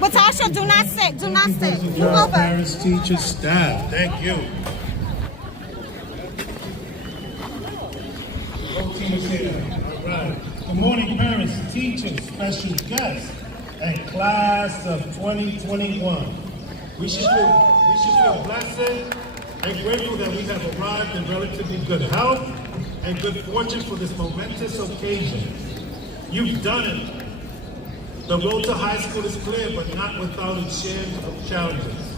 Latasha, do not sit. Do not sit. Move over. Parents, teachers, staff. Thank you. Both teams here. All right. Good morning, parents, teachers, special guests, and class of 2021. We should feel blessed and grateful that we have arrived in relatively good health and good fortune for this momentous occasion. You've done it. The road to high school is clear, but not without its share of challenges.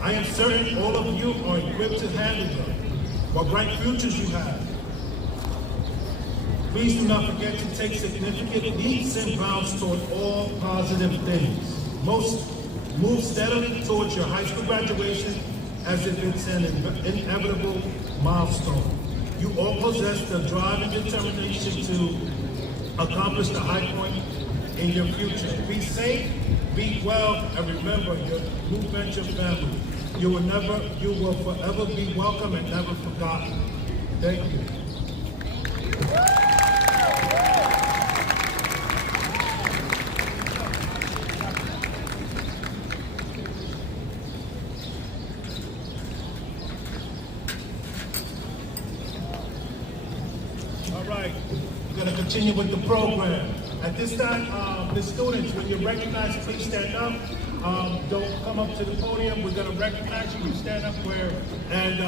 I am certain all of you are equipped to handle them. What bright futures you have. Please do not forget to take significant leaps and bounds toward all positive things. Most move steadily towards your high school graduation as if it's an inevitable milestone. You all possess the drive and determination to accomplish the high point in your future. Be safe, be well, and remember your new venture family. You will forever be welcome and never forgotten. Thank you. All right, we're going to continue with the program. At this time, the students, when you're recognized, please stand up. Don't come up to the podium. We're going to recognize you. You stand up where, and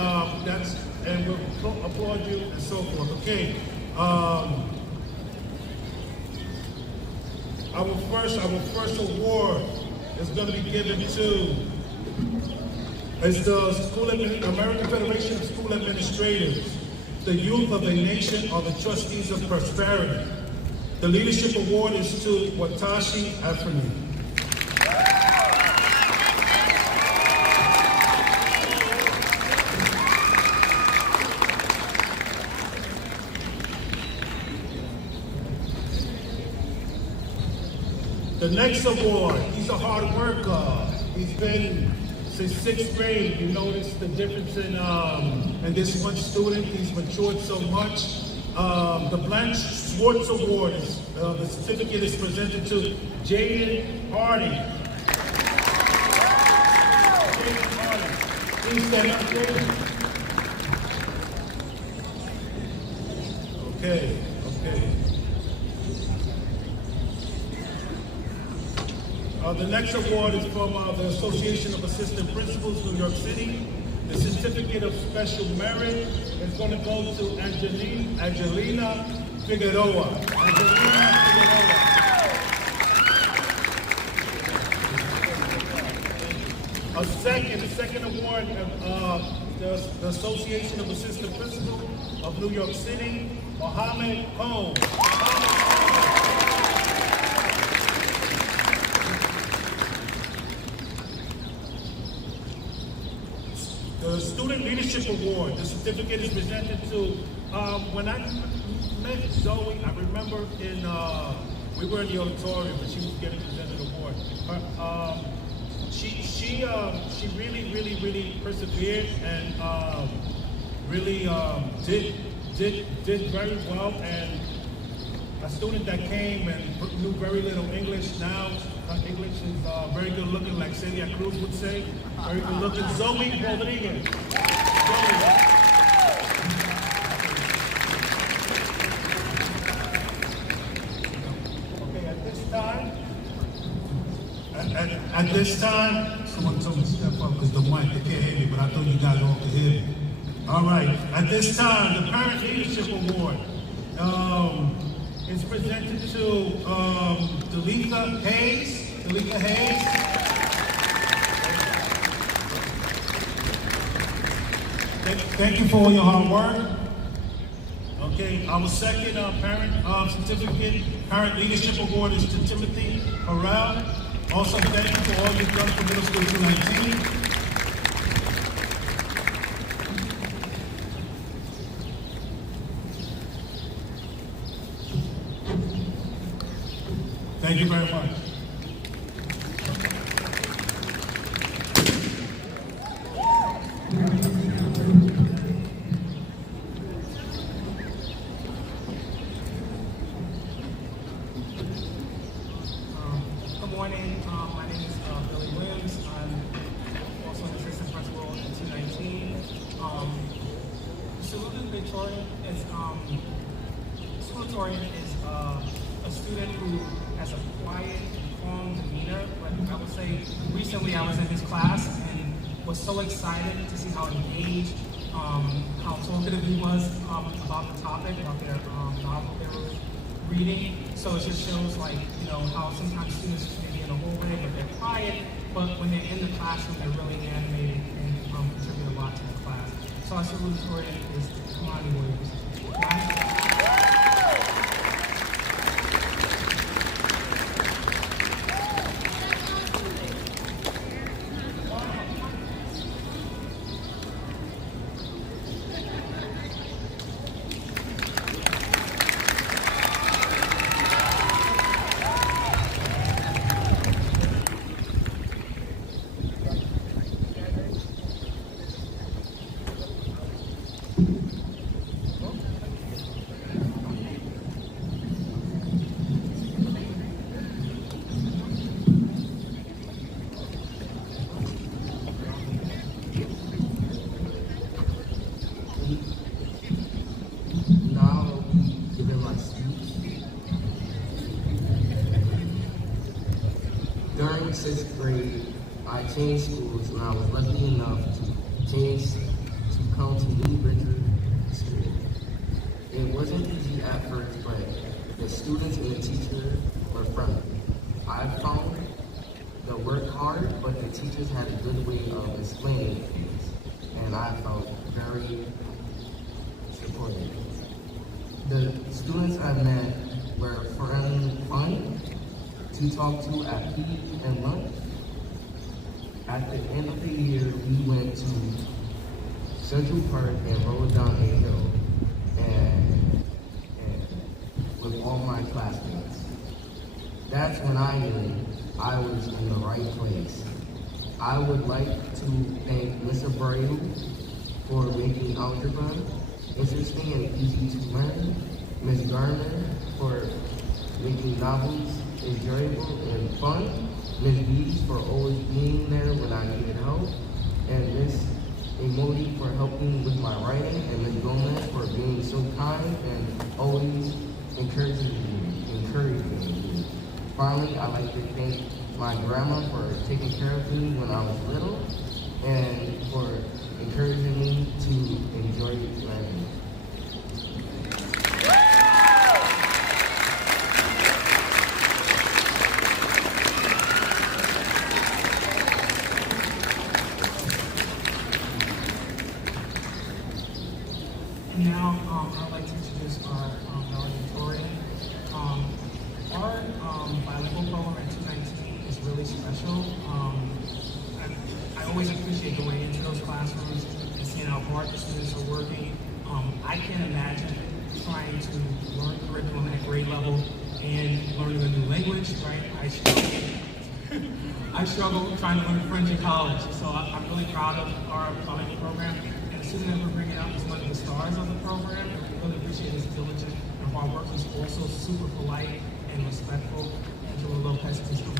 we'll applaud you and so forth. Okay. Our first award is going to be given to the American Federation of School Administrators. The youth of a nation are the trustees of prosperity. The Leadership Award is to Watashi Afeni. The next award, he's a hard worker. He's been since 6th grade. You notice the difference in this one student. He's matured so much. The Blanche Schwartz Award, the certificate is presented to Jaden Hardy. Jaden Hardy. Please stand up, Jaden. Okay. The next award is from the Association of Assistant Principals, New York City. The certificate of special merit is going to go to Angelina Figueroa. A second award of the Association of Assistant Principals of New York City, Mohammed Combs. The Student Leadership Award, the certificate is presented to, when I met Zoe, I remember we were in the auditorium and she was getting presented an award. She really persevered and really did very well. And a student that came and knew very little English, now her English is very good looking, like Celia Cruz would say. Very good looking. Zoe Rodriguez. Okay, at this time, someone told me to step up because the mic, they can't hear me, but I thought you guys all could hear me. All right, at this time, the Parent Leadership Award is presented to Delika Hayes. Thank you for all your hard work. Okay, our second parent certificate, Parent Leadership Award is to Timothy Harrell. Also, thank you for all you've done for Middle School 219. Thank you very much. salutatorian is a student who has a quiet, calm demeanor. But I would say recently I was in his class and was so excited to see how engaged, how talkative he was about the topic, about their novel they were reading. So it just shows, like, how sometimes students can be in the hallway but they're quiet, but when they're in the classroom they're really animated and contribute a lot to the class. So our salutatorian is Kamani Williams. During 6th grade, I changed schools and I was lucky enough to come to New Bridger School. It wasn't easy at first, but the students and the teachers were friendly. I found the work hard, but the teachers had a good way of explaining things, and I felt very supported. The students I met were fun to talk to at PE and lunch. At the end of the year, we went to Central Park and rode down a hill and with all my classmates. That's when I knew I was in the right place. I would like to thank Mr. Abreu for making algebra interesting and easy to learn, Ms. Garman for making novels enjoyable and fun, Ms. Bees for always being there when I needed help, and Ms. Emoti for helping with my writing, and Ms. Gomez for being so kind and always encouraging me. Finally, I'd like to thank my grandma for taking care of me when I was little and for encouraging me to enjoy learning. And now, I'd like to introduce our valedictorian. Our bilingual program at 219 is really special. I always appreciate going into those classrooms and seeing how hard the students are working. I can't imagine trying to learn curriculum at grade level and learning a new language, right? I struggle trying to learn French in college, so I'm really proud of our bilingual program. And the student that we're bringing out is one of the stars of the program. I really appreciate his diligence and hard work. He's also super polite and respectful. Angelo Lopez is coming.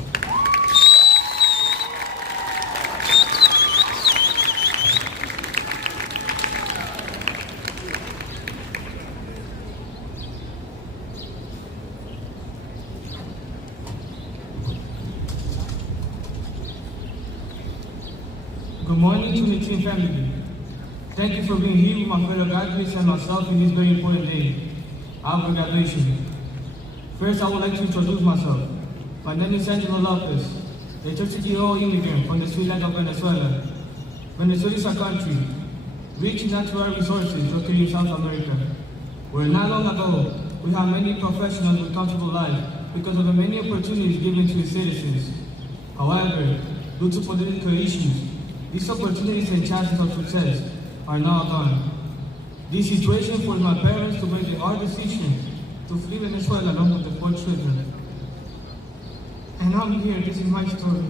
Good morning to the Team family. Thank you for being here with my fellow graduates and myself in this very important day, our graduation. First, I would like to introduce myself. My name is Angelo Lopez, a 30-year-old immigrant from the sweet land of Venezuela. Venezuela is a country rich in natural resources located in South America, where not long ago, we had many professionals with comfortable lives because of the many opportunities given to its citizens. However, due to political issues, these opportunities and chances of success are now gone. This situation forced my parents to make the hard decision to flee Venezuela along with the 4 children. And I'm here, this is my story.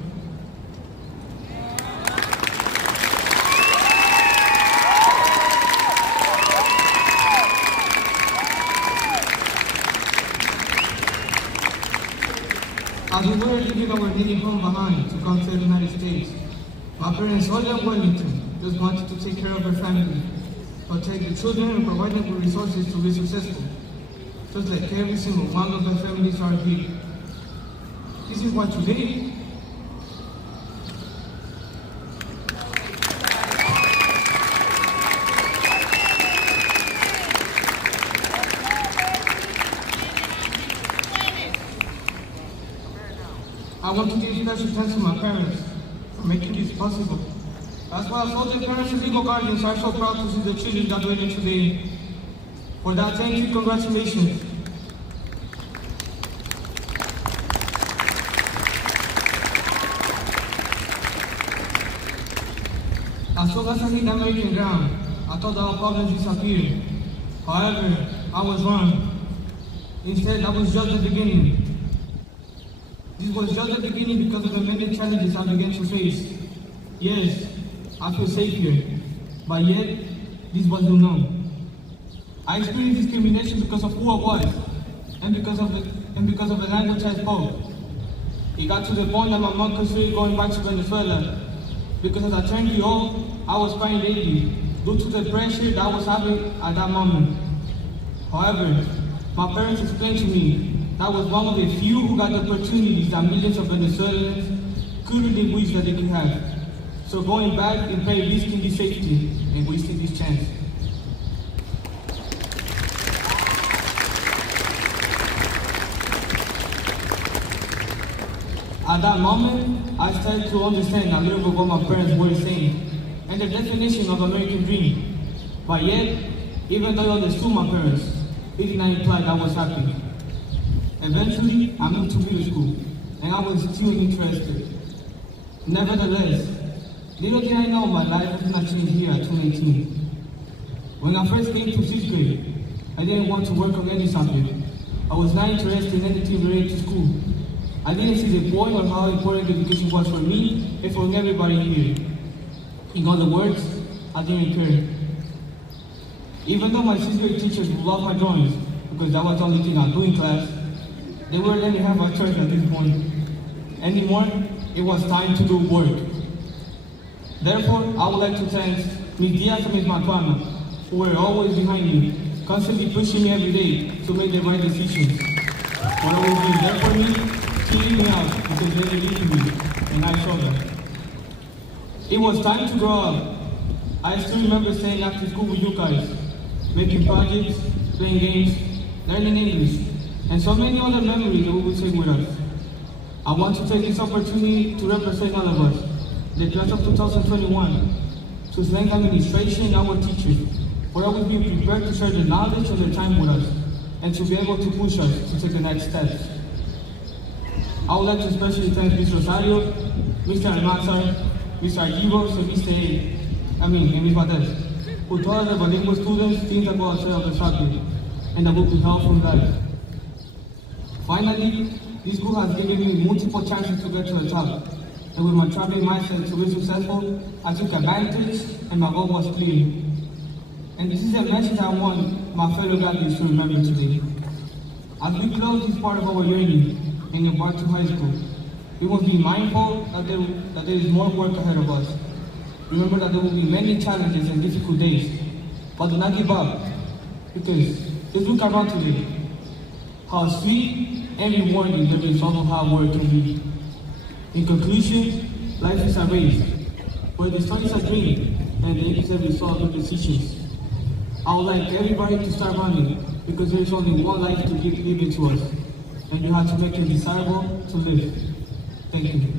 As we were leaving our native home behind to come to the United States, my parents, Holly and Wellington, just wanted to take care of their family. protect the children, and provide them with resources to be successful, just like every single one of the families are here. This is what you need. I want to give special thanks to my parents for making this possible. That's why Soldier parents and legal guardians are so proud to see the children graduating today. For that, thank you, congratulations. As soon as I hit American ground, I thought our problems disappeared. However, I was wrong. Instead, that was just the beginning. This was just the beginning because of the many challenges I began to face. Yes, I feel safe here, but yet, this was unknown. I experienced discrimination because of who I was, and because of the language I spoke. It got to the point that my mom considered going back to Venezuela, because as I turned years old, I was crying daily, due to the pressure that I was having at that moment. However, my parents explained to me that was one of the few who got the opportunities that millions of Venezuelans couldn't wish that they could have. So going back and pay risking this safety and wasting this chance. At that moment, I started to understand a little bit what my parents were saying and the definition of American dream. But yet, even though I understood my parents, it did not imply that I was happy. Eventually, I moved to middle school, and I was still interested. Nevertheless, little did I know my life was not changed here at 218. When I first came to 6th grade, I didn't want to work on any subject. I was not interested in anything related to school. I didn't see the point of how important education was for me and for everybody here. In other words, I didn't care. Even though my 6th grade teachers loved my drawings, because that was the only thing I do in class, they weren't letting me have a choice at this point. Anymore, it was time to do work. Therefore, I would like to thank Ms. Diaz and Ms. Matuana, who were always behind me, constantly pushing me every day to make the right decisions. For always being there for me, keeping me out because they believed in me, and I saw that. It was time to grow up. I still remember staying after school with you guys, making projects, playing games, learning English, and so many other memories that we would take with us. I want to take this opportunity to represent all of us, the class of 2021, to thank administration and our teachers for always being prepared to share the knowledge and their time with us, and to be able to push us to take the next steps. I would like to especially thank Ms. Rosario, Mr. Almanzar, Mr. Argivos, and and Ms. Valdez, who taught us the bilingual students things that go outside of the subject, and that will be helpful in life. Finally, this school has given me multiple chances to get to the top, and with my traveling mindset to be successful, I took advantage, and my goal was clear. And this is a message I want my fellow graduates to remember today. As we close this part of our journey and embark to high school, we must be mindful that there is more work ahead of us. Remember that there will be many challenges and difficult days, but do not give up, because just look around today, how sweet and rewarding the result of hard work can be. In conclusion, life is a race, where the start is a dream and the end is a result of decisions. I would like everybody to start running, because there is only one life to give given to us, and you have to make it desirable to live. Thank you.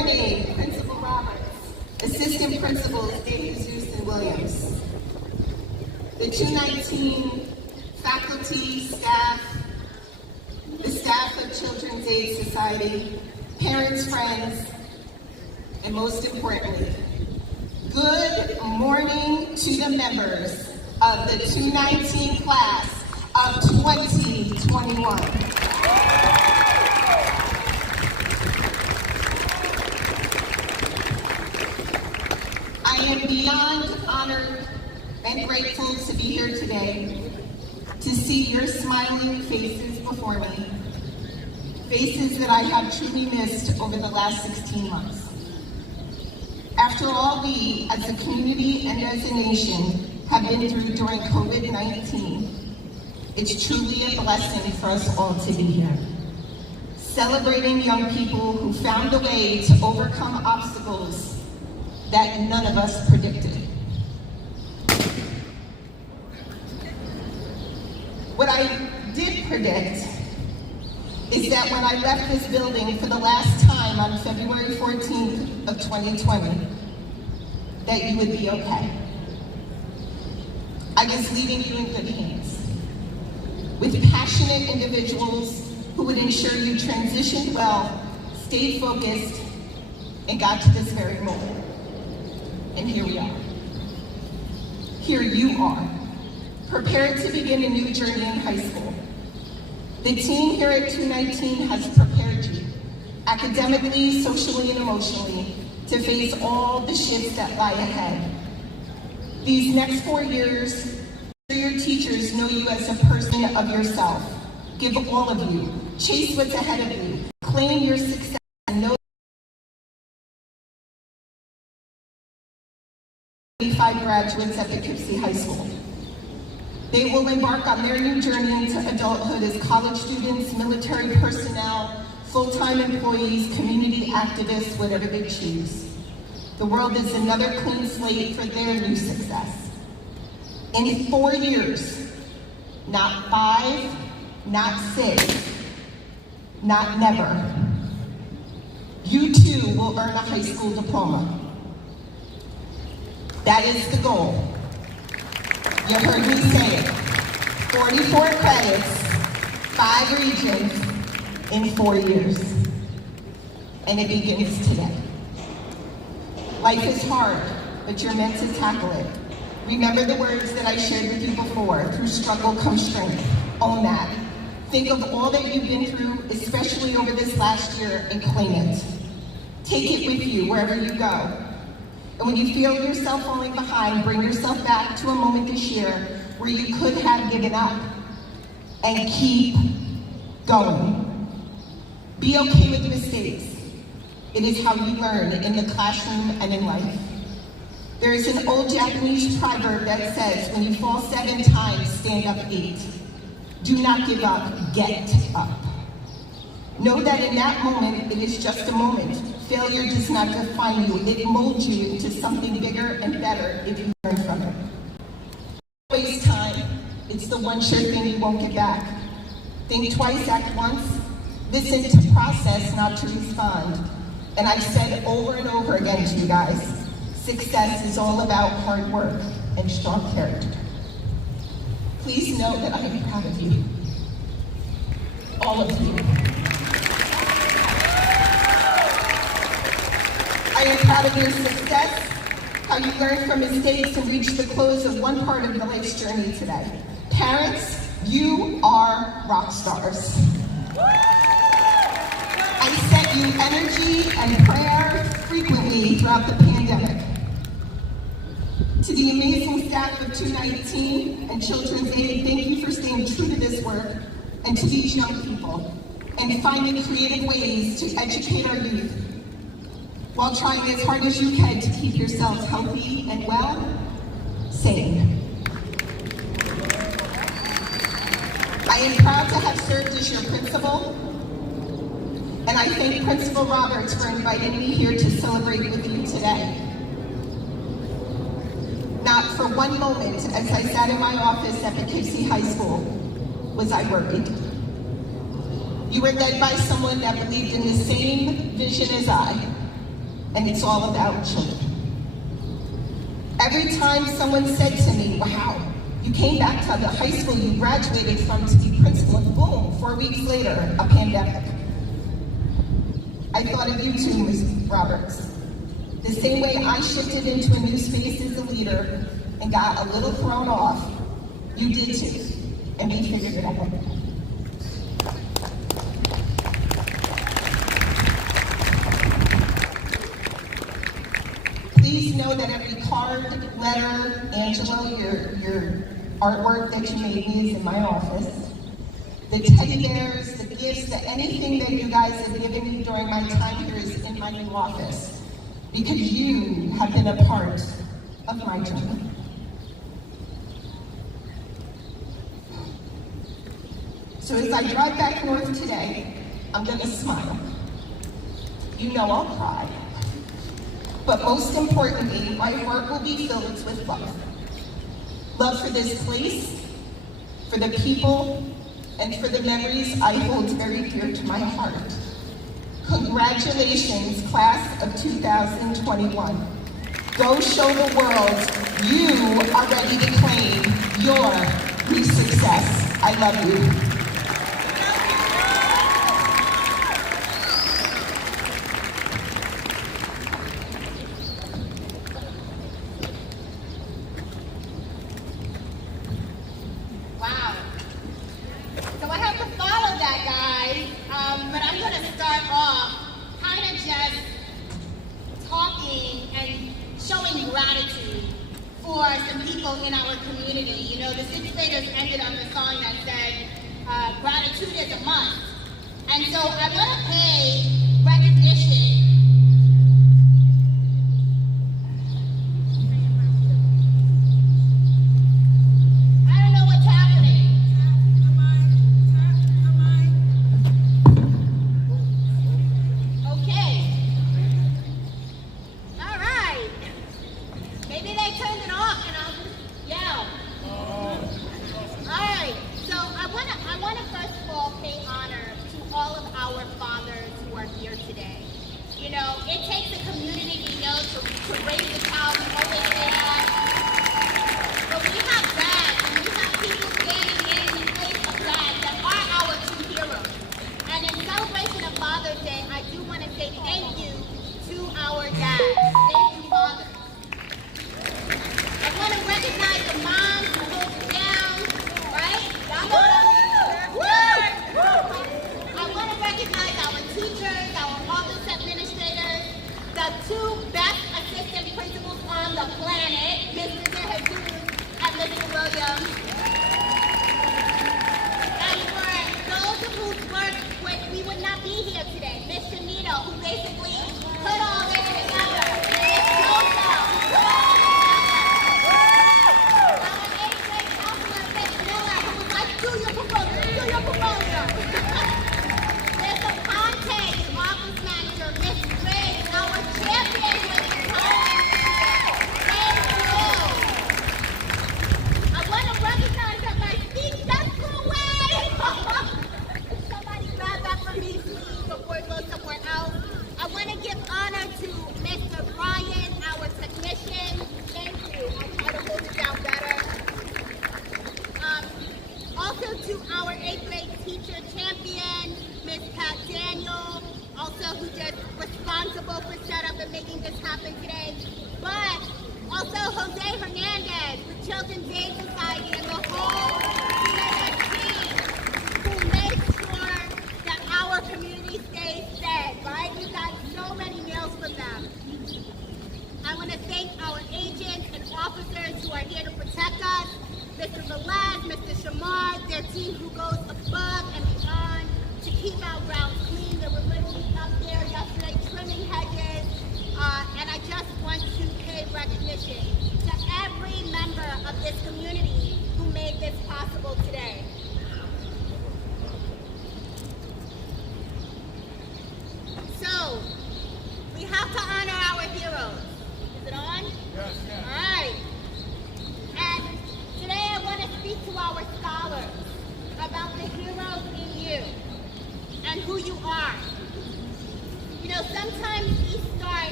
morning, Principal Roberts, Assistant Principals DeJesus and Williams, the 219 faculty, staff, the staff of Children's Aid Society, parents, friends, and most importantly, good morning to the members of the 219 class of 2021. I am beyond honored and grateful to be here today to see your smiling faces before me, faces that I have truly missed over the last 16 months. After all we, as a community and as a nation, have been through during COVID-19, it's truly a blessing for us all to be here, celebrating young people who found a way to overcome obstacles that none of us predicted. What I did predict is that when I left this building for the last time on February 14th of 2020, that you would be okay. I was leaving you in good hands, with passionate individuals who would ensure you transitioned well, stayed focused, and got to this very moment. And here we are. Here you are, prepared to begin a new journey in high school. The team here at 219 has prepared you, academically, socially, and emotionally, to face all the shifts that lie ahead. These next 4 years, your teachers know you as a person of yourself. Give all of you, chase what's ahead of you, claim your success, and know 85 graduates at Poughkeepsie High School. They will embark on their new journey into adulthood as college students, military personnel, full-time employees, community activists, whatever they choose. The world is another clean slate for their new success. In 4 years, not 5, not 6, not never, you too will earn a high school diploma. That is the goal. You heard me say it. 44 credits, 5 regions in 4 years. And it begins today. Life is hard, but you're meant to tackle it. Remember the words that I shared with you before. Through struggle comes strength. Own that. Think of all that you've been through, especially over this last year, and claim it. Take it with you wherever you go. And when you feel yourself falling behind, bring yourself back to a moment this year where you could have given up, and keep going. Be okay with mistakes. It is how you learn in the classroom and in life. There is an old Japanese proverb that says, when you fall 7 times, stand up 8. Do not give up, get up. Know that in that moment, it is just a moment. Failure does not define you. It molds you into something bigger and better if you learn from it. Don't waste time. It's the one sure thing you won't get back. Think twice, act once. Listen to process, not to respond. And I've said over and over again to you guys, success is all about hard work and strong character. Please know that I am proud of you. All of you. I am proud of your success, how you learned from mistakes and reached the close of one part of your life's journey today. Parents, you are rock stars. I sent you energy and prayer frequently throughout the pandemic. To the amazing staff of 219 and Children's Aid, thank you for staying true to this work and to these young people, and finding creative ways to educate our youth, while trying as hard as you can to keep yourselves healthy and well, sane. I am proud to have served as your principal, and I thank Principal Roberts for inviting me here to celebrate with you today. Not for one moment, as I sat in my office at Poughkeepsie High School, was I worried. You were led by someone that believed in the same vision as I, and it's all about children. Every time someone said to me, wow, you came back to the high school you graduated from to be principal, and boom, 4 weeks later, a pandemic. I thought of you too, Ms. Roberts. The same way I shifted into a new space as a leader and got a little thrown off, you did too, and we figured it out. Please know that every card, letter, Angelo, your artwork that you made me is in my office. The teddy bears, the gifts, anything that you guys have given me during my time here is in my new office, because you have been a part of my journey. So as I drive back north today, I'm gonna smile. You know I'll cry. But most importantly, my heart will be filled with love. Love for this place, for the people, and for the memories I hold very dear to my heart. Congratulations, class of 2021. Go show the world you are ready to claim your new success. I love you. Wow. So I have to follow that, guys. But I'm going to start off kind of just talking and showing gratitude for some people in our community. You know, the sixth graders ended on the song that said, gratitude is a must. And so I want to pay recognition.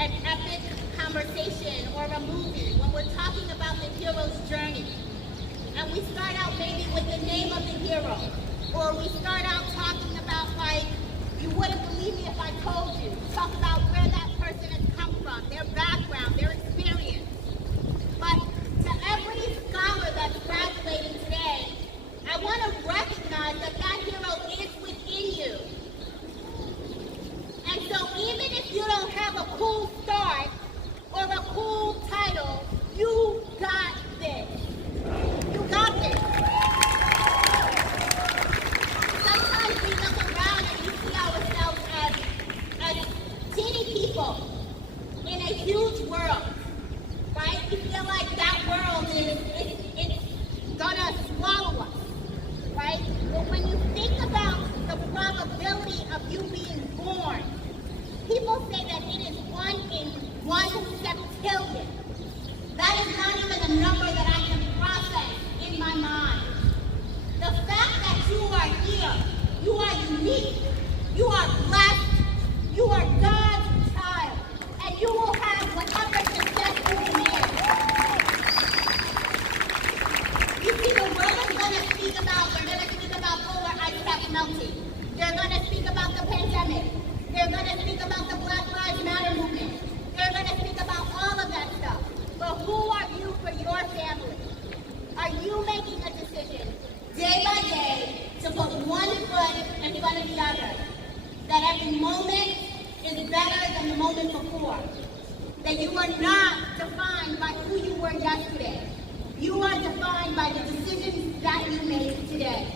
an epic conversation or a movie, when we're talking about the hero's journey, and we start out maybe with the name of the hero, or we start out talking about, like, you wouldn't believe me if I told you, talk about where that person has come from, their background, their experience. But to every scholar that's graduating today, I want to recognize that that hero is within you. And so even if you don't have a cool start or a cool title, you got this. You got this. Sometimes we look around and we see ourselves as teeny people in a huge world, right? We feel like that world it's gonna swallow us, right? But when you think about the probability of you being born, people say that it is 1 in 1 septillion. That is not even a number that I can process in my mind. The fact that you are here, you are unique, you are blessed, you are God's child, and you will have whatever success you demand. You see, the world is going to speak about, they're going to speak about polar ice caps melting. They're going to speak about the pandemic. They're going to speak about the Black Lives Matter movement. They're going to speak about all of that stuff. But who are you for your family? Are you making a decision day by day to put one foot in front of the other? That every moment is better than the moment before. That you are not defined by who you were yesterday. You are defined by the decisions that you made today.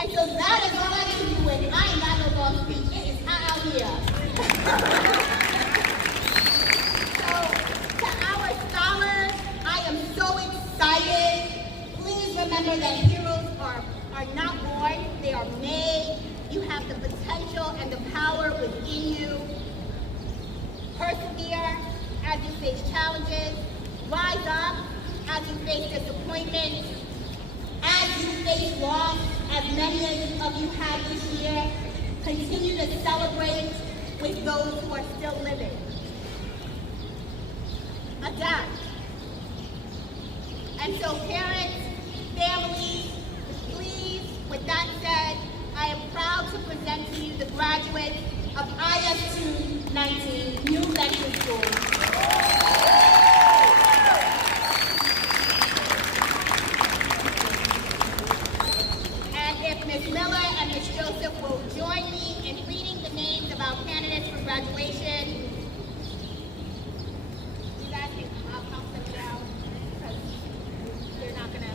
And so that is all I can do with. I ain't got no long speech. It is hot out here. So, to our scholars, I am so excited. Please remember that heroes are not born, they are made. You have the potential and the power within you. Persevere as you face challenges. Rise up as you face disappointment. As you face loss, as many of you have this year, continue to celebrate with those who are still living. Adapt. And so parents, families, please, with that said, I am proud to present to you the graduates of IS219 New Bedford School. Ms. Miller and Ms. Joseph will join me in reading the names of our candidates for graduation. You guys can count them down because they're not going to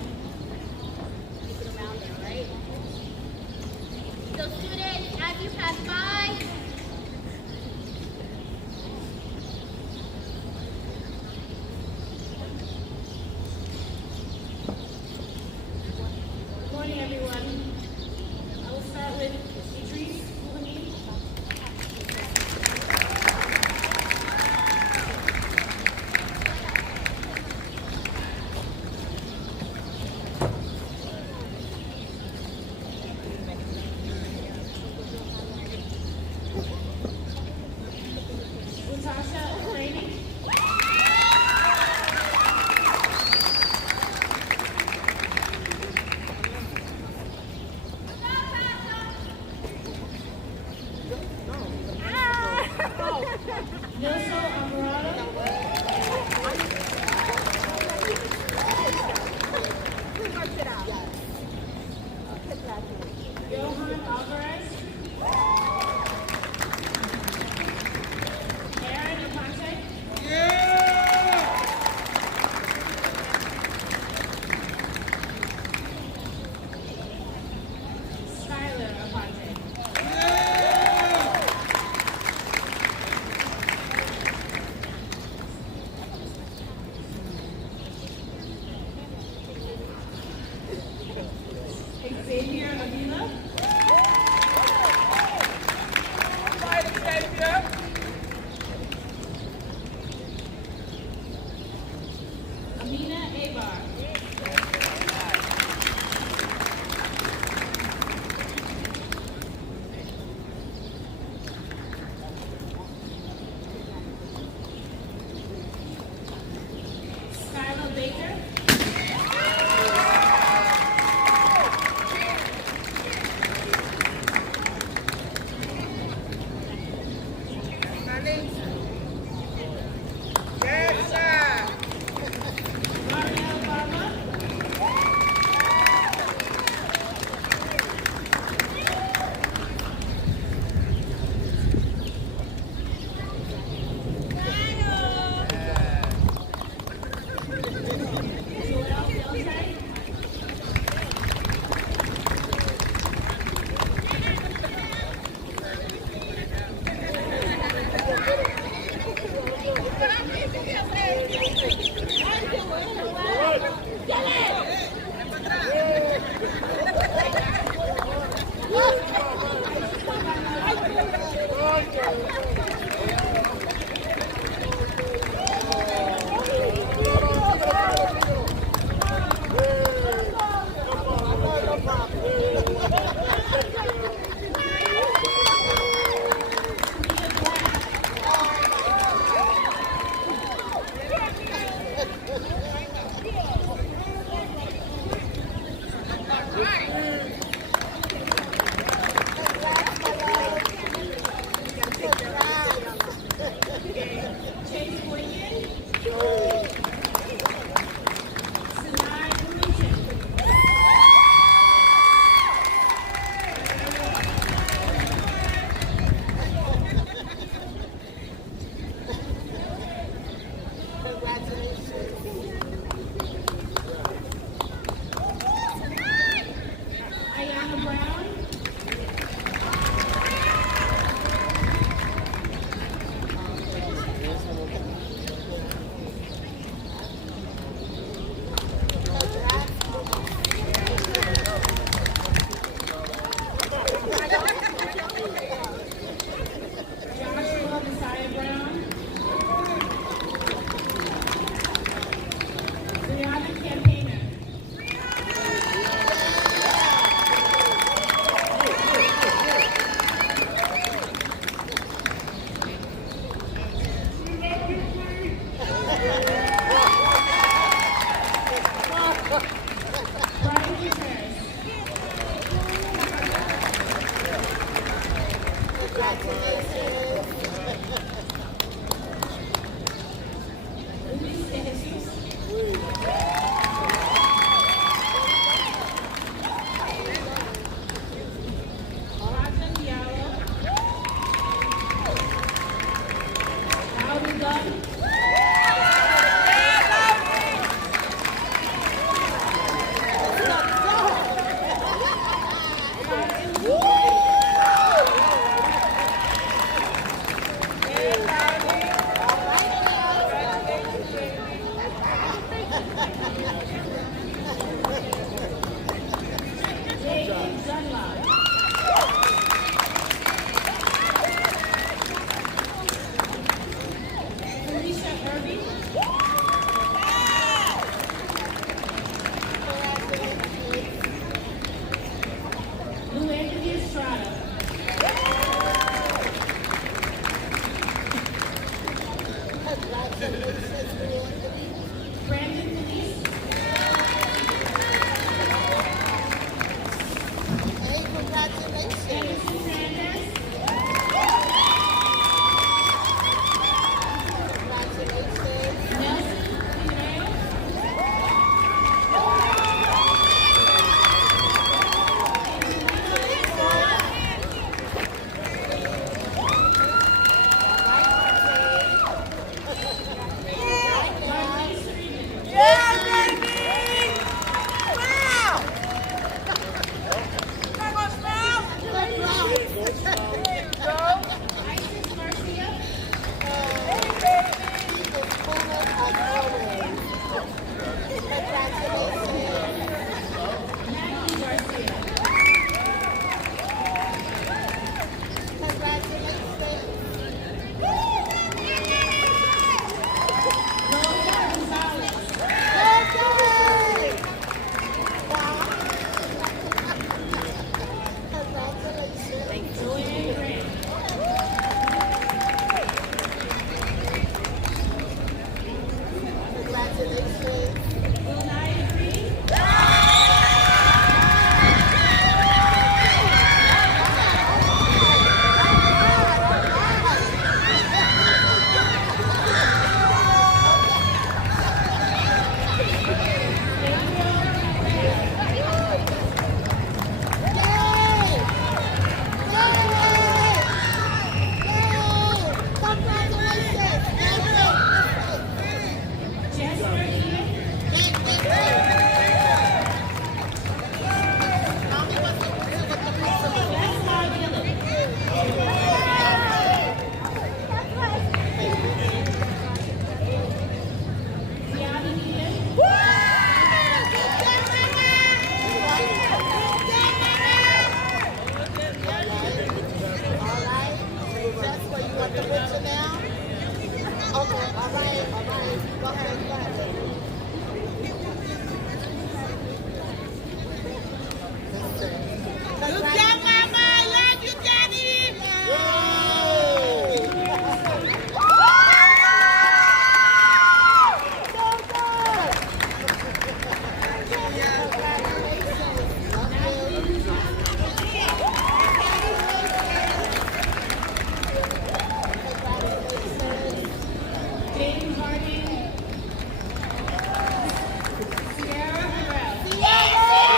make it around there, right? So students, as you pass by, good morning, everyone. Start with Idris Muhammad. Utasha Rainey. Johan Alvarez. Aaron Aponte. Skylar Aponte. Xavier Avila. Amina Abar. teachers. Luis de Jesus. Rajan Diallo. Howdy Dunn. James Dunlop. Felicia Irving. Lou Anthony Estrada. Brandon Denise. Anderson Sanders. Nelson Fidel. Marlene Serena. Isis Garcia. Maggie Garcia. Rosa Gonzalez. Joanne Grant. Unai Green. Jasper Ian. Jasmine Gillett. Gianni Eden. James Harding. Sierra Burrell.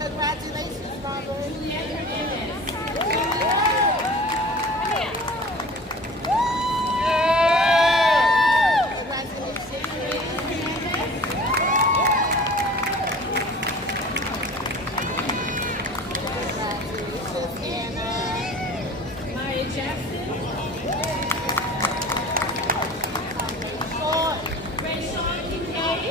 Congratulations, Robert. Juliet Hernandez. Maya Jackson. Rayshawn Kincaid.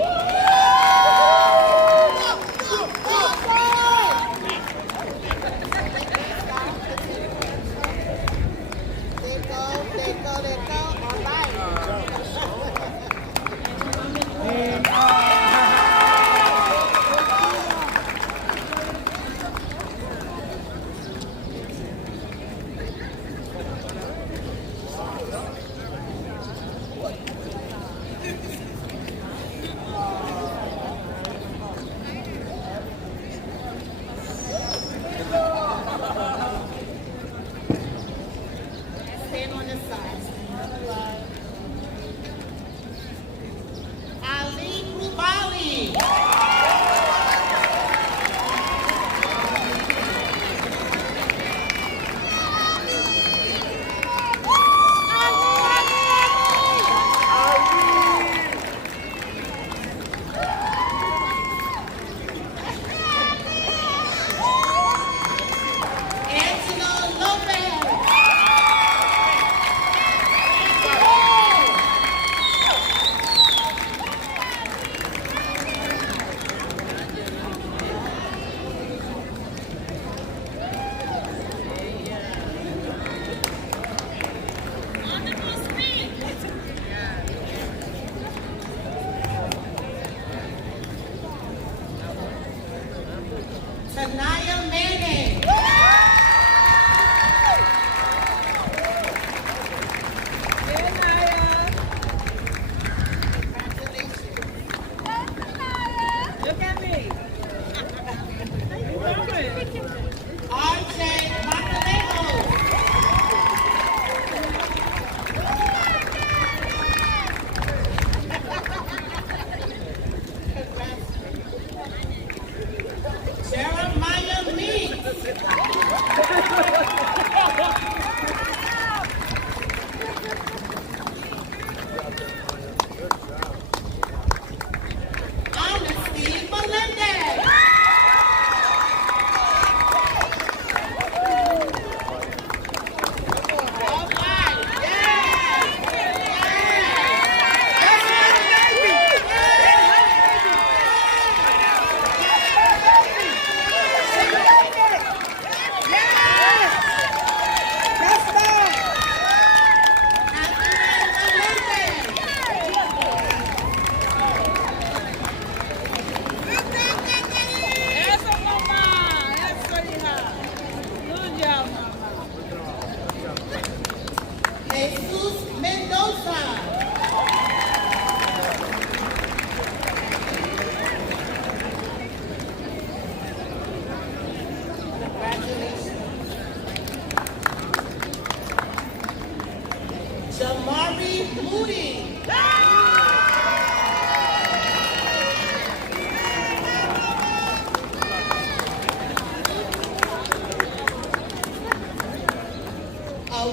Moody.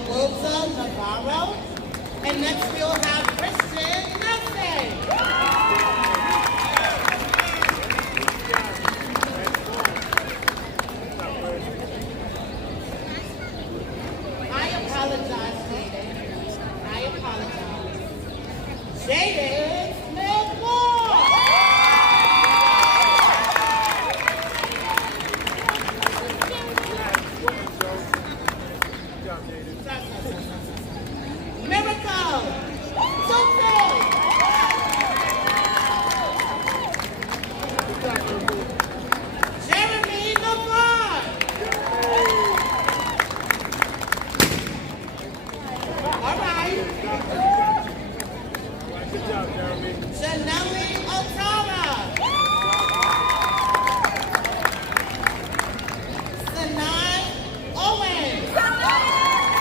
Rosa Navarro. And next we'll have Christian Nelson. I apologize, Jaden. I apologize. Jaden Smith-Moore. Miracle. Sophie. Jeremy LeBron. All right. Good job, Jeremy. Janelle Otara. Sanai Owens.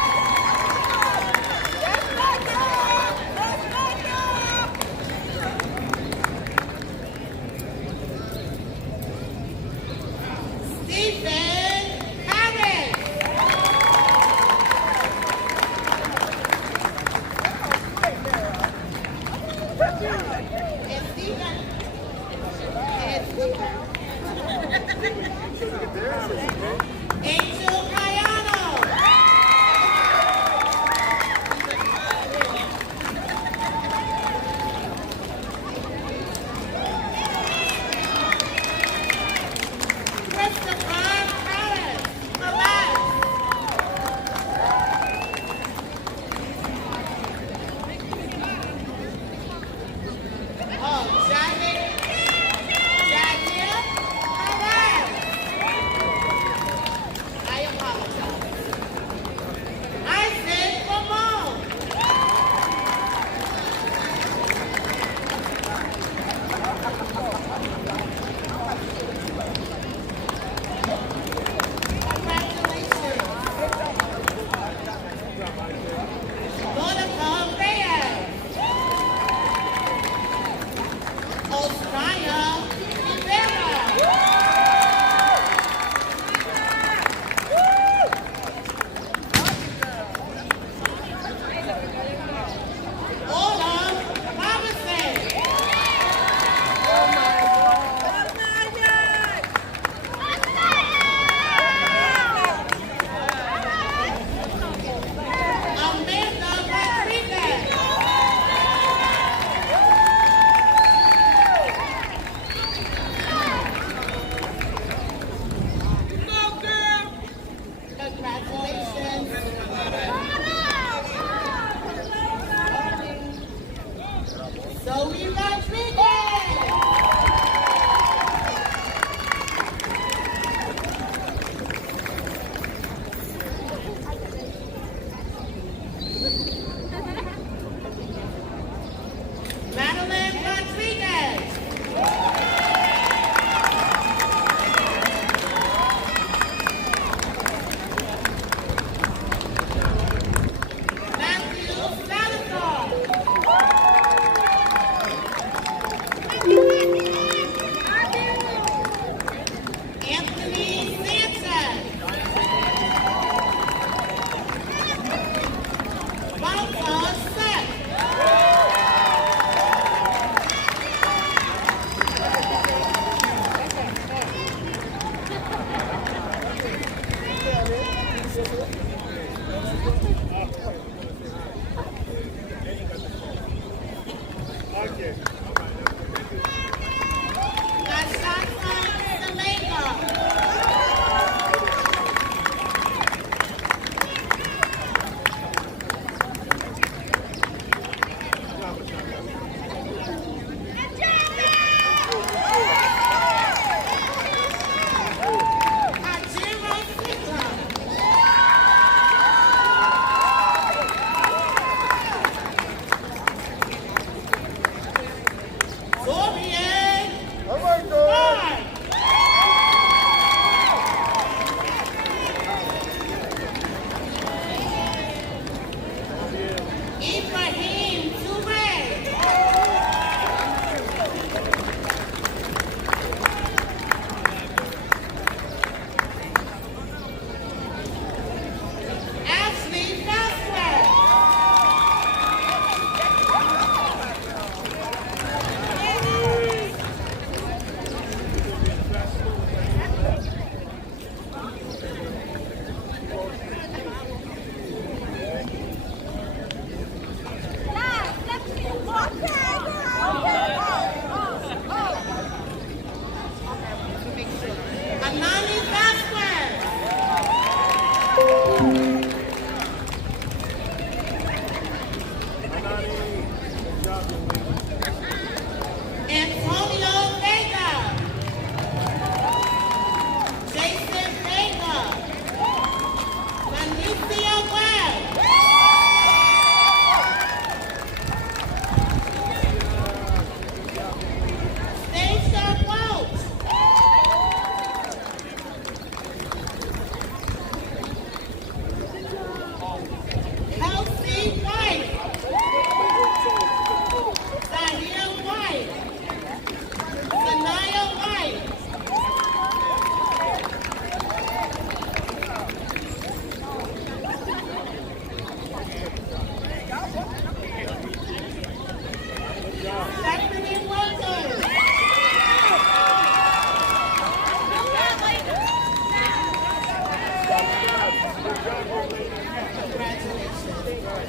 Stephen Harris. And Stephen. Angel Cayano. Christopher Harris. Oh, Janet. I apologize. Isaac Ramon. Congratulations. Monica Reyes. Osmaya Rivera. Ola Robinson. Amanda Rodriguez. Congratulations. Zoe Rodriguez. Madeline Rodriguez. Matthew Salazar. Anthony Sanchez. Walter Seth. Okay. Ashanta Salema. Hajiro Sita.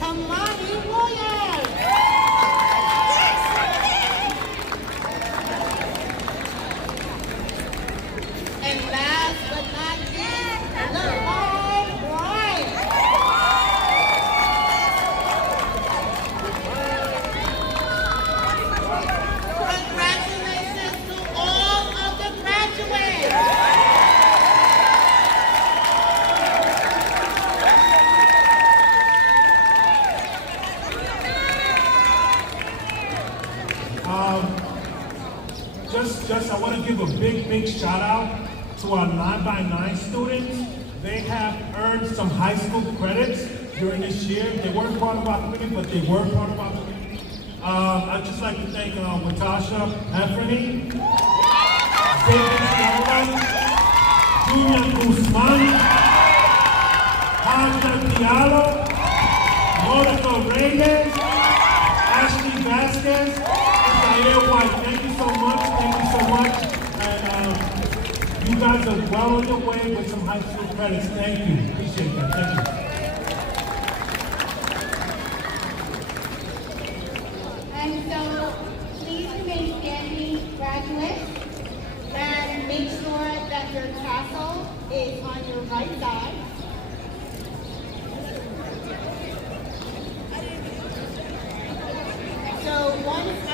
Kamani Williams. And last but not least, Lavon Bryant. Congratulations to all of the graduates. Just I want to give a big shout out to our 9x9 students. They have earned some high school credits during this year. They weren't part of our community, but they were part of our community. I'd just like to thank Watasha Anthony, David Nolan, Junior Guzman, Haja Diallo, Monica Reyes, Ashley Vasquez, and Zaire White. Thank you so much. Thank you so much. And you guys are well on your way with some high school credits. Thank you. Appreciate that. Thank you. And so, please remain standing, graduates, and make sure that your tassel is on your right side. So once I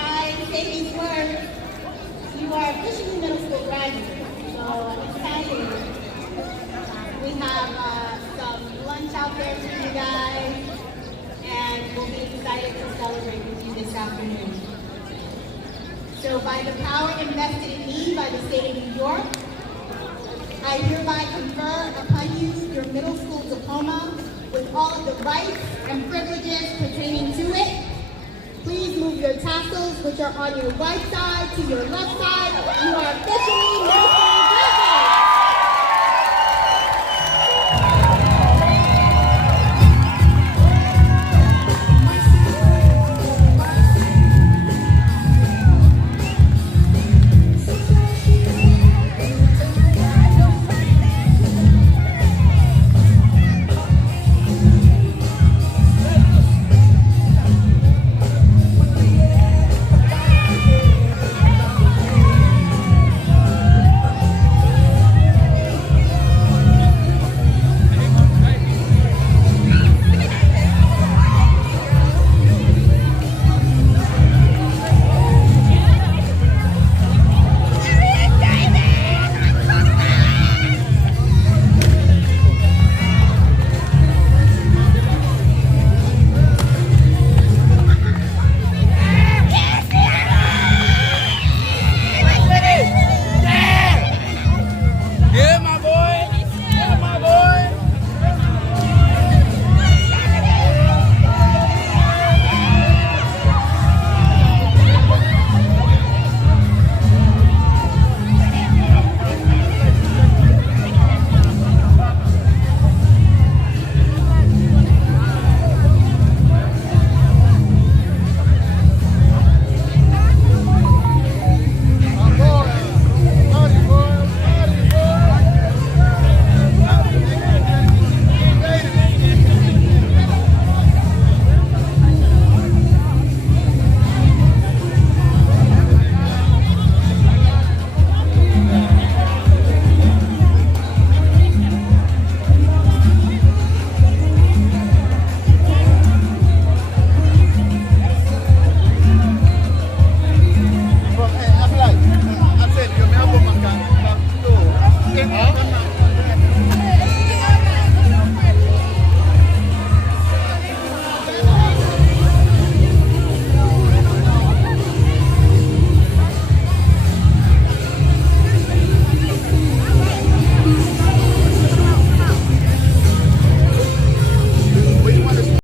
say these words, you are officially middle school graduates. So I'm excited. We have some lunch out there for you guys, and we'll be excited to celebrate with you this afternoon. So by the power invested in me by the state of New York, I hereby confer upon you your middle school diploma with all of the rights and privileges pertaining to it. Please move your tassels, which are on your right side, to your left side. You are officially middle